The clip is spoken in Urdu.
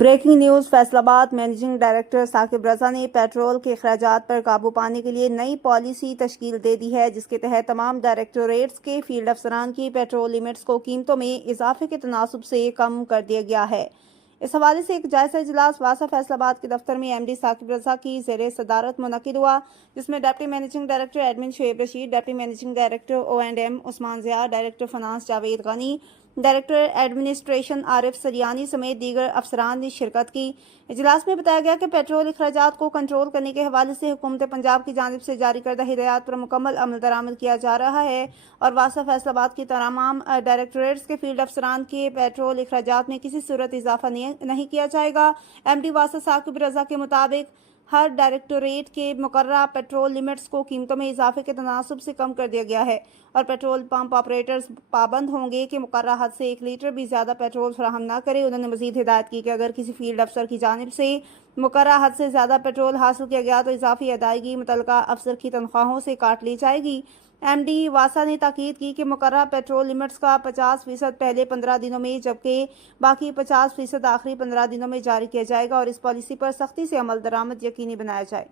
Breaking news Faisalabad managing director Saqib Raza نے پیٹرول کے اخراجات پر قابو پانے کے لیے نئی پالیسی تشکیل دے دی ہے، جس کے تحت تمام ڈائریکٹوریٹس کے فیلڈ افسران کی پیٹرول لیمٹس کو قیمتوں میں اضافے کے تناسب سے کم کر دیا گیا ہے۔ اس حوالے سے ایک جائزہ اجلاس واسا فیصل آباد کے دفتر میں ایم ڈی ثاقب رضا کی زیر صدارت منعقد ہوا، جس میں deputy managing director admin Shoaib Rashid, deputy managing director O and M Usman Zia, director finance Javed Ghani, director administration Arif Suryani سمیت دیگر افسران نے شرکت کی۔ اجلاس میں بتایا گیا کہ پیٹرول اخراجات کو کنٹرول کرنے کے حوالے سے حکومت پنجاب کی جانب سے جاری کردہ ہدایات پر مکمل عمل درآمد کیا جا رہا ہے اور واسا فیصل آباد کی تمام ڈائریکٹوریٹس کے فیلڈ افسران کے پیٹرول اخراجات میں کسی صورت اضافہ نہیں کیا جائے گا۔ ایم ڈی واسا ثاقب رضا کے مطابق ہر ڈائریکٹوریٹ کے مقررہ پیٹرول لیمٹس کو قیمتوں میں اضافے کے تناسب سے کم کر دیا گیا ہے اور پیٹرول پمپ آپریٹرز پابند ہوں گے کہ مقررہ حد سے 1 لیٹر بھی زیادہ پیٹرول فراہم نہ کرے۔ انہوں نے مزید ہدایت کی کہ اگر کسی فیلڈ افسر کی جانب سے مقررہ حد سے زیادہ پیٹرول حاصل کیا گیا تو اضافی ادائیگی متعلقہ افسر کی تنخواہوں سے کاٹ لی جائے گی۔ ایم ڈی واسا نے تاکید کی کہ مقررہ پیٹرول لیمٹس کا 50% پہلے 15 دنوں میں جبکہ باقی 50% آخری 15 دنوں میں جاری کیا جائے گا اور اس پالیسی پر سختی سے عمل درآمد یقینی بنایا جائے۔